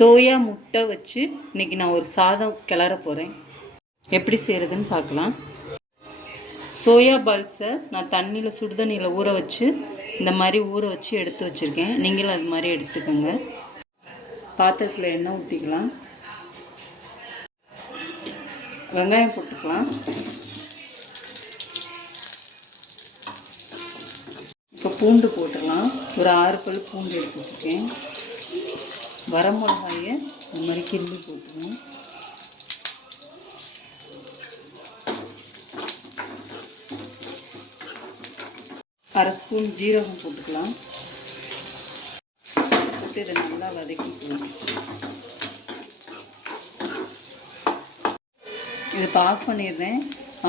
Soya முட்டை வச்சு இன்னைக்கு நான் ஒரு சாதம் கிளற போகிறேன் எப்படி செய்கிறதுன்னு பார்க்கலாம். சோயா பால்ஸை நான் தண்ணியில் சுடுதண்ணியில் ஊற வச்சு இந்த மாதிரி ஊற வச்சு எடுத்து வச்சுருக்கேன். நீங்களும் அது மாதிரி எடுத்துக்கோங்க. பாத்திரத்தில் எண்ணெய் ஊற்றிக்கலாம் வெங்காயம் போட்டுக்கலாம். இப்போ பூண்டு போட்டுடலாம் ஒரு ஆறு பல் பூண்டு எடுத்து வச்சுருக்கேன். வரமிளகாயை இந்த மாதிரி கிள்ளி போட்டுருவோம் அரை ஸ்பூன் ஜீரகம் போட்டுக்கலாம். போட்டு இதை நல்லா வதக்கிக்கலாம் இதை பாக் பண்ணிடுறேன்.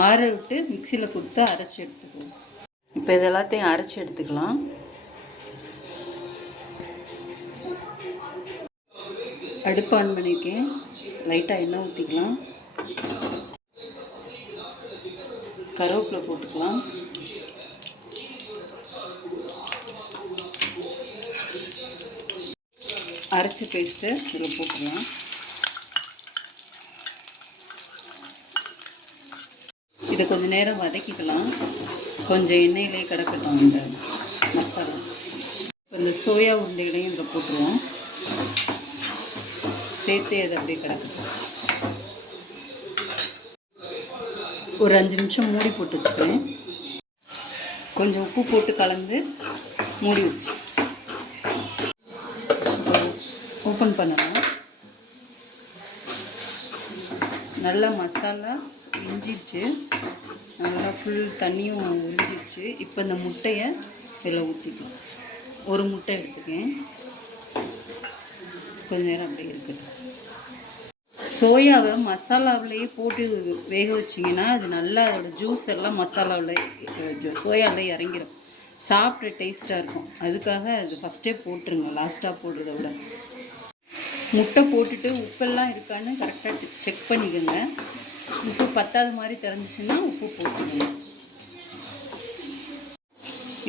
ஆற விட்டு மிக்சியில் கொடுத்து அரைச்சி எடுத்துக்குவோம் இப்போ இது எல்லாத்தையும் அரைச்சி எடுத்துக்கலாம். அடுப்பு ஆன் பண்ணியிருக்கேன். லைட்டாக எண்ணெய் ஊற்றிக்கலாம் கருவேப்பிலை போட்டுக்கலாம். அரைச்ச பேஸ்ட்டு இதில் போட்டுக்கலாம். இதை கொஞ்சம் நேரம் வதக்கிக்கலாம். கொஞ்சம் எண்ணெயிலே கிடக்கட்டும் இந்த மசாலா. இப்போ இந்த சோயா உருண்டைகளையும் இதில் போட்டுருவோம். சேர்த்து அது அப்படியே கிடக்கட்டும் ஒரு அஞ்சு நிமிஷம் மூடி போட்டு வச்சுக்கிறேன். கொஞ்சம் உப்பு போட்டு கலந்து மூடி வச்சு. ஓப்பன் பண்ணலாம். நல்லா மசாலா இஞ்சிருச்சு. நல்லா ஃபுல் தண்ணியும் உறிஞ்சிருச்சு. இப்போ இந்த முட்டையை இதில் ஊற்றிக்கலாம் ஒரு முட்டை எடுத்துக்கேன். கொஞ்ச நேரம் அப்படியே இருக்கட்டும் சோயாவை மசாலாவிலேயே போட்டு வேக வச்சிங்கன்னா அது நல்லா அதோடய ஜூஸ் எல்லாம் மசாலாவில் சோயாவில் இறங்கிடும் சாப்பிட்ற டேஸ்ட்டாக இருக்கும். அதுக்காக அது ஃபஸ்ட்டே போட்டுருங்க. லாஸ்ட்டாக போடுறத விட. முட்டை போட்டுட்டு உப்பெல்லாம் இருக்கான்னு கரெக்டாக செக் பண்ணிக்கோங்க. உப்பு பத்தாத மாதிரி தெரிஞ்சிச்சுன்னா உப்பு போட்டுக்கோங்க.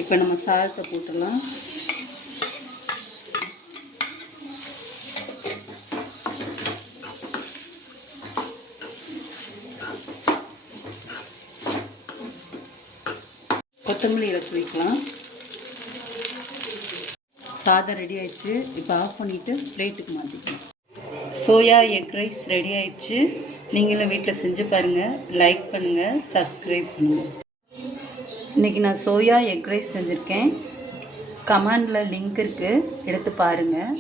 இப்போ நம்ம சாதத்தை போட்டுடலாம். கொத்தமல்லி இலை சாதம் ரெடி ஆயிடுச்சு. இப்போ ஆஃப் பண்ணிவிட்டு பிளேட்டுக்கு மாற்றிக்கலாம் சோயா எக் ரைஸ் ரெடி ஆயிடுச்சு. நீங்களும் வீட்டில் செஞ்சு பாருங்கள் லைக் பண்ணுங்கள் சப்ஸ்கிரைப் பண்ணுங்கள் இன்றைக்கி நான் சோயா எக் ரைஸ் செஞ்சுருக்கேன். கமெண்டில் லிங்க் இருக்குது எடுத்து பாருங்கள்